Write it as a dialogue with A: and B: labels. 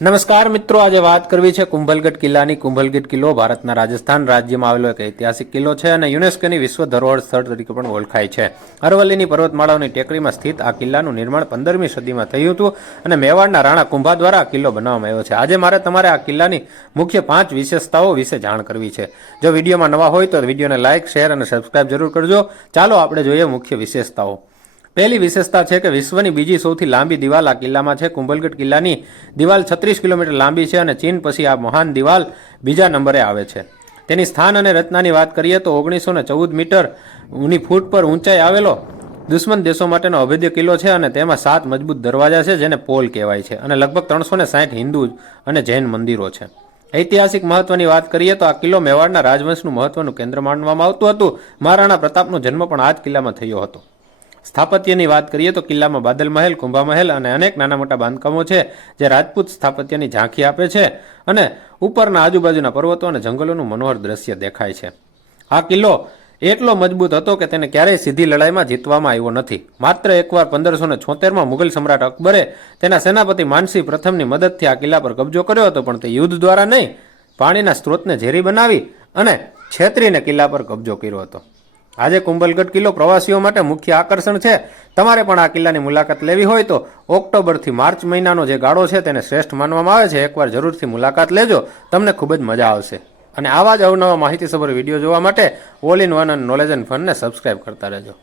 A: નમસ્કાર મિત્રો, આજે વાત કરવી છે કુંભલગઢ કિલ્લાની. કુંભલગઢ કિલ્લો ભારતના રાજસ્થાન રાજ્યમાં આવેલો એક ઐતિહાસિક કિલ્લો છે અને યુનેસ્કોની વિશ્વ ધરોહર સ્થળ તરીકે પણ ઓળખાય છે. અરવલ્લીની પર્વતમાળાઓની ટેકરીમાં સ્થિત આ કિલ્લાનું નિર્માણ પંદરમી સદીમાં થયું હતું અને મેવાડના રાણા કુંભા દ્વારા આ કિલ્લો બનાવવામાં આવ્યો છે. આજે મારે તમારે આ કિલ્લાની મુખ્ય પાંચ વિશેષતાઓ વિશે જાણ કરવી છે. જો વિડીયોમાં નવા હોય તો વિડીયોને લાઇક, શેર અને સબસ્ક્રાઇબ જરૂર કરજો. ચાલો આપણે જોઈએ મુખ્ય વિશેષતાઓ. પહેલી વિશેષતા છે કે વિશ્વની બીજી સૌથી લાંબી દિવાલ આ કિલ્લામાં છે. કુંભલગઢ કિલ્લાની દિવાલ છત્રીસ કિલોમીટર લાંબી છે અને ચીન પછી આ મહાન દિવાલ બીજા નંબરે આવે છે. તેની સ્થાન અને રચનાની વાત કરીએ તો ઓગણીસો ને ચૌદ મીટરની ફૂટ પર ઊંચાઈ આવેલો દુશ્મન દેશો માટેનો અભેદ્ય કિલ્લો છે અને તેમાં સાત મજબૂત દરવાજા છે જેને પોલ કહેવાય છે અને લગભગ ત્રણસો ને સાઠ હિન્દુ અને જૈન મંદિરો છે. ઐતિહાસિક મહત્વની વાત કરીએ તો આ કિલ્લો મેવાડના રાજવંશનું મહત્વનું કેન્દ્ર માનવામાં આવતું હતું. મહારાણા પ્રતાપનો જન્મ પણ આ જ કિલ્લામાં થયો હતો. સ્થાપત્યની વાત કરીએ તો કિલ્લામાં બાદલ મહેલ, કુંભા મહેલ અને અનેક નાના મોટા બાંધકામો છે જે રાજપૂત સ્થાપત્યની ઝાંખી આપે છે અને ઉપરના આજુબાજુના પર્વતો અને જંગલોનું મનોહર દ્રશ્ય દેખાય છે. આ કિલ્લો એટલો મજબૂત હતો કે તેને ક્યારેય સીધી લડાઈમાં જીતવામાં આવ્યો નથી. માત્ર એકવાર પંદરસો ને છોતેરમાં મુઘલ સમ્રાટ અકબરે તેના સેનાપતિ માનસિંહ પ્રથમની મદદથી આ કિલ્લા પર કબજો કર્યો હતો, પણ તે યુદ્ધ દ્વારા નહીં, પાણીના સ્ત્રોતને ઝેરી બનાવી અને છેતરીને કિલ્લા પર કબજો કર્યો હતો. આજે કુંભલગઢ કિલ્લો પ્રવાસીઓ માટે મુખ્ય આકર્ષણ છે. તમારે પણ આ કિલ્લાની મુલાકાત લેવી હોય તો ઓક્ટોબરથી માર્ચ મહિનાનો જે ગાળો છે તેને શ્રેષ્ઠ માનવામાં આવે છે. એકવાર જરૂરથી મુલાકાત લેજો, તમને ખૂબ જ મજા આવશે. અને આવા જ અવનવા માહિતીસભર વીડિયો જોવા માટે ઓલ ઇન વન અને નોલેજ એન્ડ ફનને સબસ્ક્રાઇબ કરતા રહેજો.